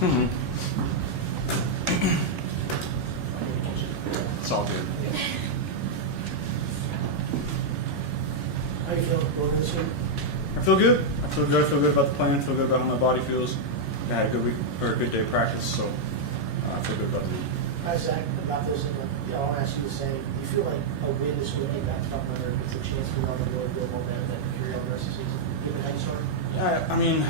Mm-hmm. It's all good. How you feeling going this week? I feel good. I feel good. I feel good about the plan. I feel good about how my body feels. I had a good week or a good day of practice, so I feel good about the week. Hi, Zach, about this, and I want to ask you the same. Do you feel like a win this week at that top number is a chance to run a really good momentum that can carry on the rest of the season, given how you started? Yeah, I mean,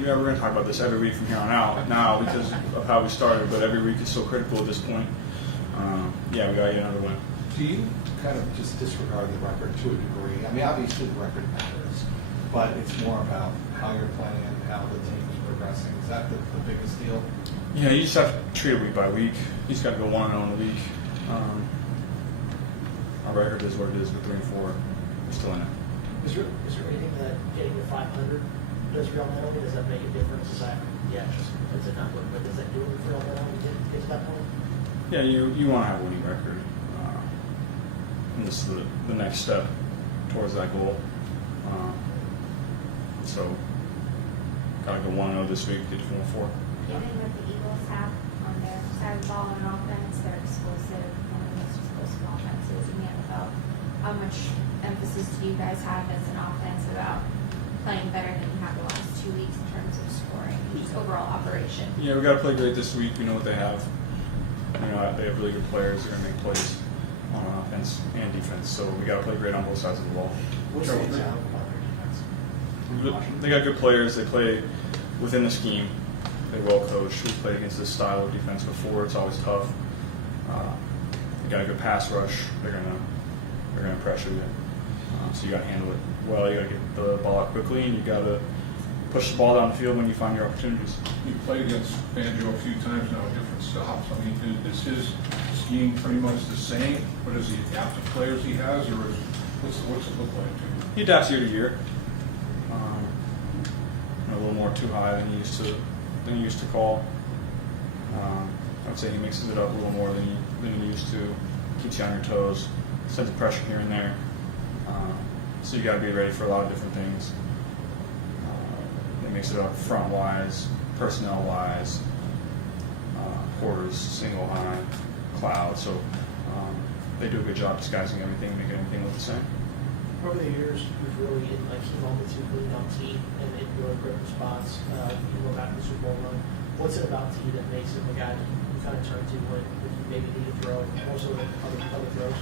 yeah, we're going to talk about this every week from here on out now because of how we started, but every week is so critical at this point. Yeah, we got to get another win. Do you kind of just disregard the record to a degree? I mean, obviously the record matters, but it's more about how you're playing and how the team is progressing. Is that the biggest deal? Yeah, you just have to treat it week by week. You just got to go 1-0 in a week. Our record is what it is with 3-4. We're still in it. Is there anything that getting to 500 does real mentally? Does that make a difference? Is that, does it not work, but does that do it for real mentally to get to that point? Yeah, you want to have a winning record. And this is the next step towards that goal. So, got to go 1-0 this week, get to 4-4. Given what the Eagles have on their side of the ball on offense, they're explosive, one of the most explosive offenses in the NFL. How much emphasis do you guys have as an offense about playing better than you have the last 2 weeks in terms of scoring and just overall operation? Yeah, we got to play great this week. We know what they have. They have really good players. They're going to make plays on offense and defense. So we got to play great on both sides of the ball. What's the example about their defense? They got good players. They play within the scheme. They're well coached. We've played against this style of defense before. It's always tough. They got a good pass rush. They're gonna pressure you. So you got to handle it well. You got to get the ball out quickly, and you got to push the ball down the field when you find your opportunities. You played against Banjo a few times now, different stops. I mean, is his scheme pretty much the same? But does he adapt the players he has, or what's it look like to you? He adapts year to year. A little more too high than he used to call. I would say he mixes it up a little more than he used to. Keeps you on your toes. Sends the pressure here and there. So you got to be ready for a lot of different things. They mix it up front wise, personnel wise, quarters, single high, cloud. So they do a good job disguising everything, making everything look the same. Over the years, you've really hit like key moments you've really on T and it really great response. You go back to the Super Bowl run. What's it about T that makes him a guy that you kind of turn to when you maybe need to throw, more so than other throws?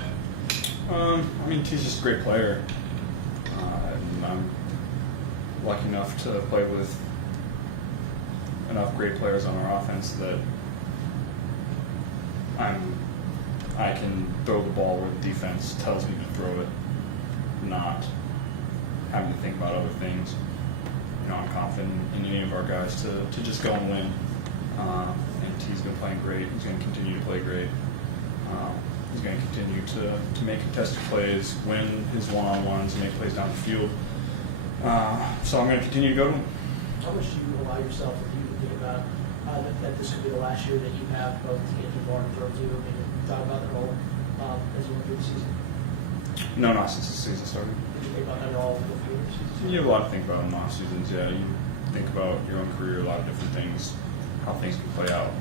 I mean, T's just a great player. And I'm lucky enough to play with enough great players on our offense that I can throw the ball where the defense tells me to throw it, not having to think about other things. I'm confident in any of our guys to just go and win. And T's been playing great. He's going to continue to play great. He's going to continue to make contested plays, win his one-on-ones, and make plays down the field. So I'm going to continue to go to him. How much do you allow yourself, if you think about that this could be the last year that you have both to get the ball and throw to? I mean, you thought about that at all as you went through the season? No, not since the season started. Did you think about that at all before the season? You have a lot to think about in off seasons. Yeah, you think about your own career, a lot of different things, how things can play out.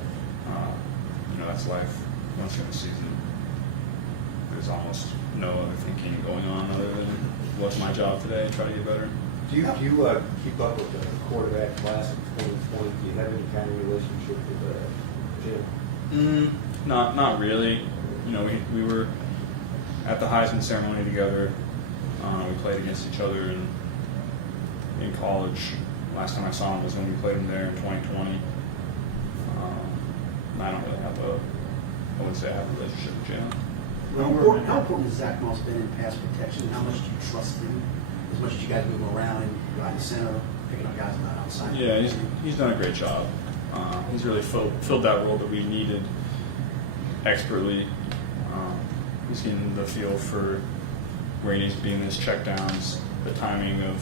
That's life. Once you're in the season, there's almost no other thinking going on other than what's my job today and try to get better. Do you keep up with the quarterback class of 2020? Do you have any kind of relationship with Jim? Not really. We were at the Heisman ceremony together. We played against each other in college. Last time I saw him was when we played him there in 2020. I don't really have I wouldn't say I have a relationship with Jim. How important has Zach Moss been in pass protection? How much do you trust him? As much as you guys move around and you're out in the center, picking up guys not outside. Yeah, he's done a great job. He's really filled that role that we needed expertly. He's getting the feel for where he needs to be in his checkdowns, the timing of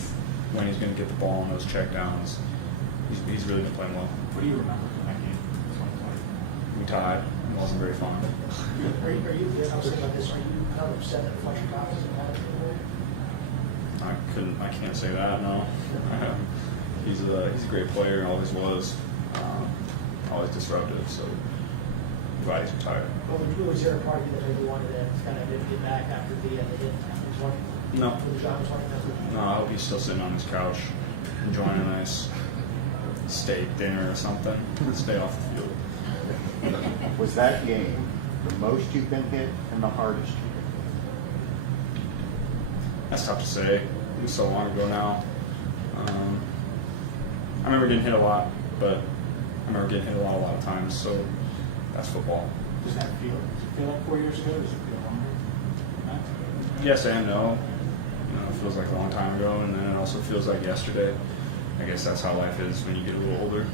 when he's going to get the ball in those checkdowns. He's really been playing well. What do you remember from that game? 2020? We tied. It wasn't very fun. Are you I was thinking about this, are you kind of upset that Fletcher Cox isn't on it anymore? I can't say that. No. He's a great player. Always was. always disruptive. So I'm glad he's retired. Well, was there a part of you that maybe wanted to kind of get back after the hit in 20? No. For the job in 20? No, I hope he's still sitting on his couch, enjoying a nice steak dinner or something. Stay off the field. Was that game the most you've been hit and the hardest you've been That's tough to say. It was so long ago now. I remember getting hit a lot, but I remember getting hit a lot of times. So that's football. Does it feel like 4 years ago? Does it feel longer? Yes and no. It feels like a long time ago, and then it also feels like yesterday. I guess that's how life is when you get a little older. You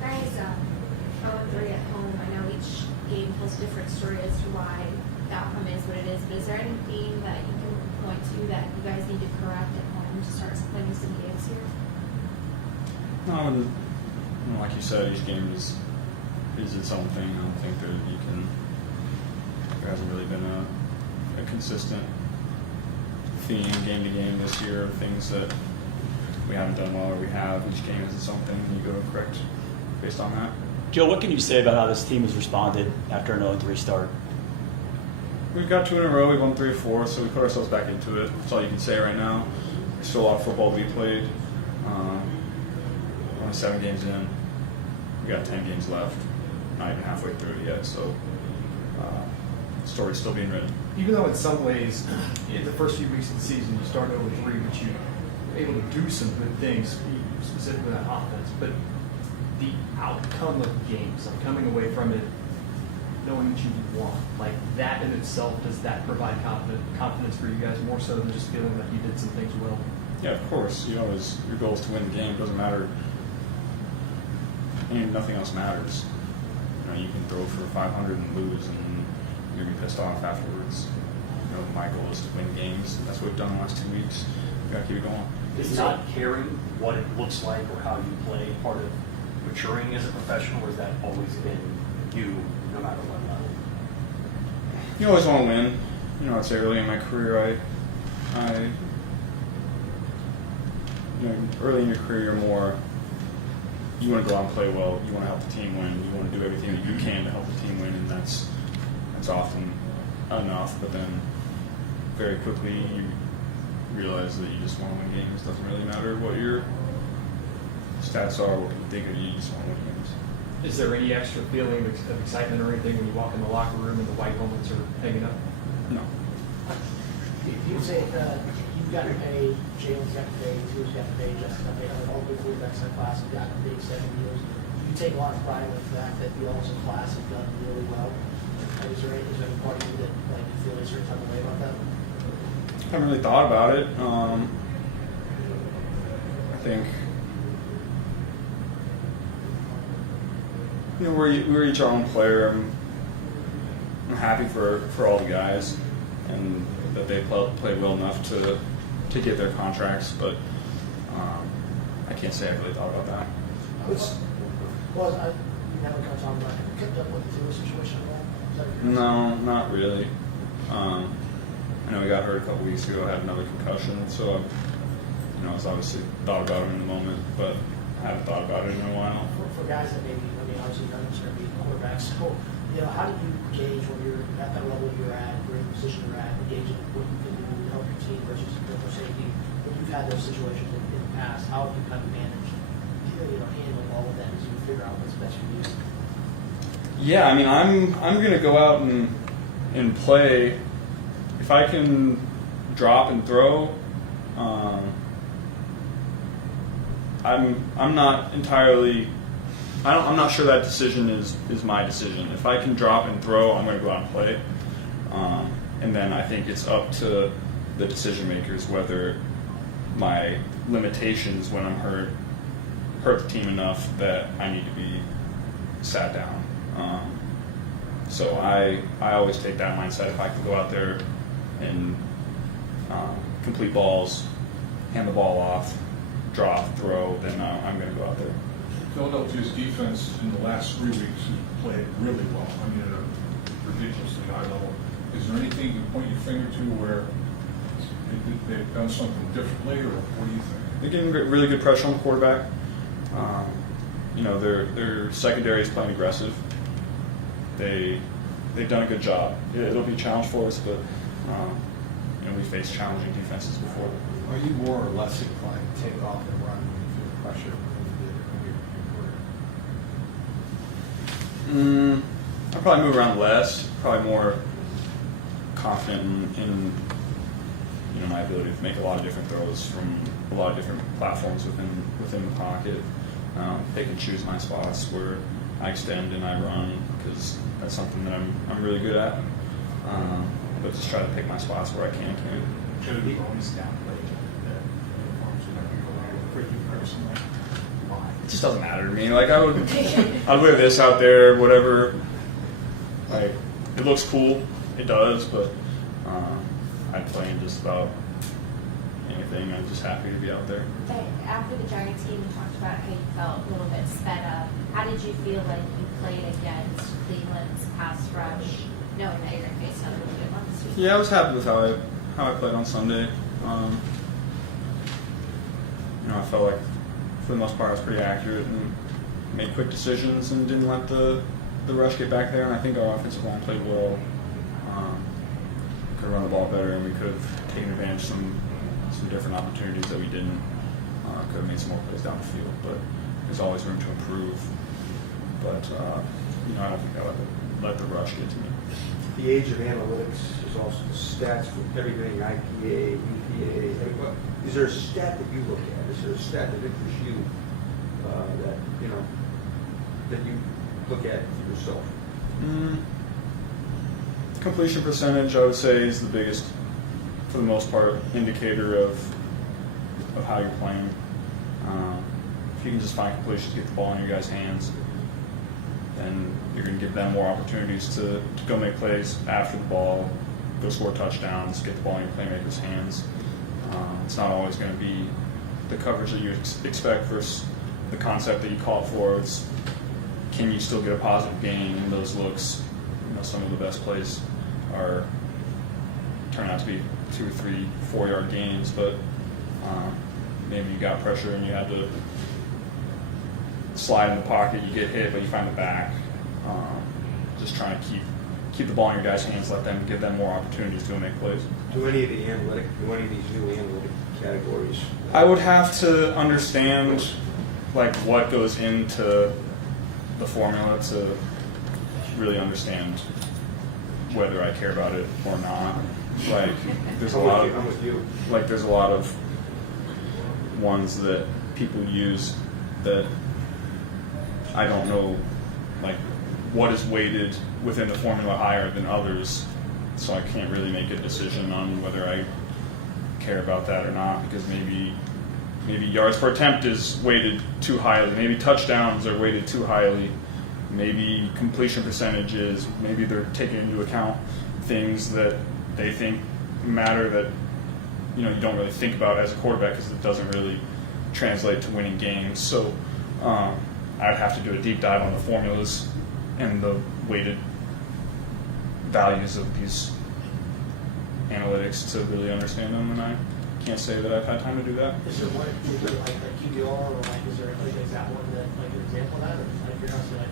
guys, 0-3 at home. I know each game tells a different story as to why the outcome is what it is. But is there anything that you can point to that you guys need to correct at home to start playing some games here? No, like you said, each game is its own thing. I don't think that there hasn't really been a consistent theme game to game this year. Things that we haven't done well or we have. Each game is its own thing, and you go correct based on that. Joe, what can you say about how this team has responded after an 0-3 start? We've got 2 in a row. We've won 3 or 4, so we put ourselves back into it. That's all you can say right now. There's still a lot of football to be played. Only 7 games in. We got 10 games left. Not even halfway through it yet, so the story's still being written. Even though in some ways, in the first few weeks of the season, you started 0-3, but you were able to do some good things, specifically that offense. But the outcome of games, like coming away from it, knowing that you won, like that in itself, does that provide confidence for you guys more so than just feeling like you did some things well? Yeah, of course. Your goal is to win the game. It doesn't matter. Nothing else matters. You can throw for 500 and lose, and you're gonna be pissed off afterwards. My goal is to win games. That's what we've done the last 2 weeks. We gotta keep it going. Is not caring what it looks like or how you play part of maturing as a professional, or has that always been you, no matter what level? You always want to win. I'd say early in my career, I early in your career, you're more. You want to go out and play well. You want to help the team win. You want to do everything that you can to help the team win, and that's often enough. But then, very quickly, you realize that you just want to win games. It doesn't really matter what your stats are, what people think of you. You just want to win games. Is there any extra feeling of excitement or anything when you walk in the locker room and the white helmets are hanging up? No. You say you've gotten paid, Jalen's gotten paid, Tua's gotten paid, Justin's gotten paid, all the quarterbacks in the class have gotten paid 7 years. You take a lot of pride in the fact that the Olsen class has done really well. Is there any part of you that you feel a certain type of way about that? I haven't really thought about it. I think we're each our own player. I'm happy for all the guys and that they played well enough to get their contracts, but I can't say I really thought about that. You never comes on, but have you kept up with the Tua situation at all? No, not really. I know he got hurt a couple weeks ago, had another concussion, so I was obviously thought about him in the moment, but I haven't thought about it in a while. For guys that maybe, obviously none of us are going to be quarterbacks, so, how do you gauge when you're at that level you're at, or in the position you're at, and gauge what you can do to help your team versus for safety? When you've had those situations in the past, how have you kind of managed, handle all of that as you figure out what's best for you? Yeah, I'm going to go out and play. If I can drop and throw, I'm not entirely. I'm not sure that decision is my decision. If I can drop and throw, I'm going to go out and play. And then I think it's up to the decision makers whether my limitations when I'm hurt the team enough that I need to be sat down. So I always take that mindset. If I can go out there and complete balls, hand the ball off, drop, throw, then I'm going to go out there. Philadelphia's defense in the last 3 weeks has played really well. At a ridiculously high level. Is there anything you can point your finger to where they've done something differently, or what do you think? They're getting really good pressure on the quarterback. their secondary is playing aggressive. They've done a good job. It'll be a challenge for us, but we faced challenging defenses before. Are you more or less inclined to take off and run when you feel pressure in your career? I'll probably move around less. Probably more confident in my ability to make a lot of different throws from a lot of different platforms within the pocket. Pick and choose my spots where I extend and I run, because that's something that I'm really good at. But just try to pick my spots where I can. Should we always downplay the uniforms whenever you're wearing for you personally? Why? It just doesn't matter to me. Like I'd wear this out there, whatever. Like it looks cool, it does, but I'd play in just about anything. I'm just happy to be out there. After the Giants game, you talked about how you felt a little bit sped up. How did you feel like you played against Cleveland's pass rush, knowing that you're going to face another really good one this week? Yeah, I was happy with how I played on Sunday. I felt like for the most part I was pretty accurate and made quick decisions and didn't let the rush get back there. And I think our offensive line played well. Could have run the ball better, and we could have taken advantage of some different opportunities that we didn't. Could have made some more plays down the field, but there's always room to improve. But I don't think I let the rush get to me. The age of analytics is also the stats for everything, IPA, EPA. Is there a stat that you look at? Is there a stat that interests you that you look at for yourself? Completion percentage, I would say, is the biggest, for the most part, indicator of how you're playing. If you can just find completions to get the ball in your guys' hands, then you're going to give them more opportunities to go make plays after the ball, go score touchdowns, get the ball in your playmakers' hands. It's not always going to be the coverage that you expect versus the concept that you call for. It's can you still get a positive gain in those looks? Some of the best plays turn out to be 2 or 3, 4 yard gains, but maybe you got pressure and you had to slide in the pocket, you get hit, but you find the back. Just trying to keep the ball in your guys' hands, give them more opportunities to make plays. Do any of these new analytic categories? I would have to understand what goes into the formula to really understand whether I care about it or not. There's a lot of I'm with you. There's a lot of ones that people use that I don't know what is weighted within the formula higher than others, so I can't really make a decision on whether I care about that or not, because maybe yards per attempt is weighted too highly, maybe touchdowns are weighted too highly, maybe completion percentages, maybe they're taking into account things that they think matter that you don't really think about as a quarterback because it doesn't really translate to winning games. So I'd have to do a deep dive on the formulas and the weighted values of these analytics to really understand them, and I can't say that I've had time to do that. Is there one like QBR or is there is that one that an example of that, or you're constantly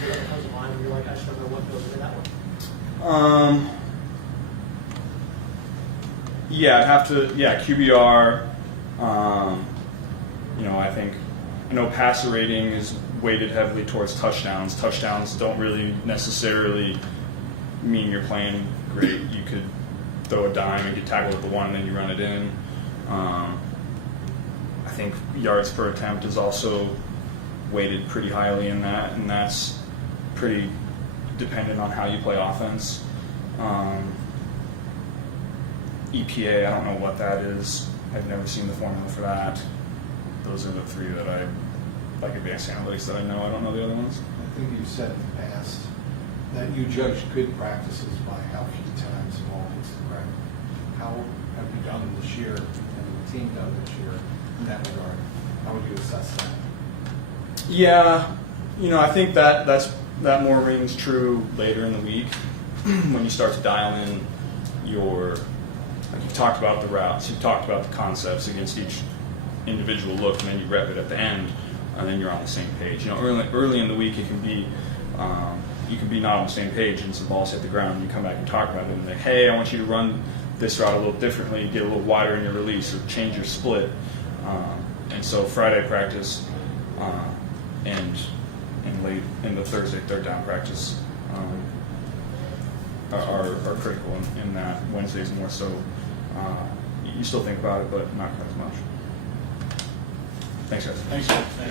whatever comes to mind where you're I just don't know what goes into that one? Yeah, I'd have to. Yeah, QBR. I know passer rating is weighted heavily towards touchdowns. Touchdowns don't really necessarily mean you're playing great. You could throw a dime and get tackled at the one, and then you run it in. I think yards per attempt is also weighted pretty highly in that, and that's pretty dependent on how you play offense. EPA, I don't know what that is. I've never seen the formula for that. Those are the 3 that I like, advanced analytics that I know. I don't know the other ones. I think you've said in the past that you judge good practices by how few times the ball hits the ground. How have you done this year, and the team done this year in that regard? How would you assess that? Yeah, I think that more rings true later in the week when you start to dial in you've talked about the routes, you've talked about the concepts against each individual look, and then you rep it at the end. and then you're on the same page. Early in the week it can be you can be not on the same page, and some balls hit the ground, and you come back and talk about it, and like, hey, I want you to run this route a little differently, get a little wider in your release, or change your split. And so Friday practice and late in the Thursday third down practice are critical in that. Wednesday's more so. You still think about it, but not quite as much. Thanks, guys. Thanks.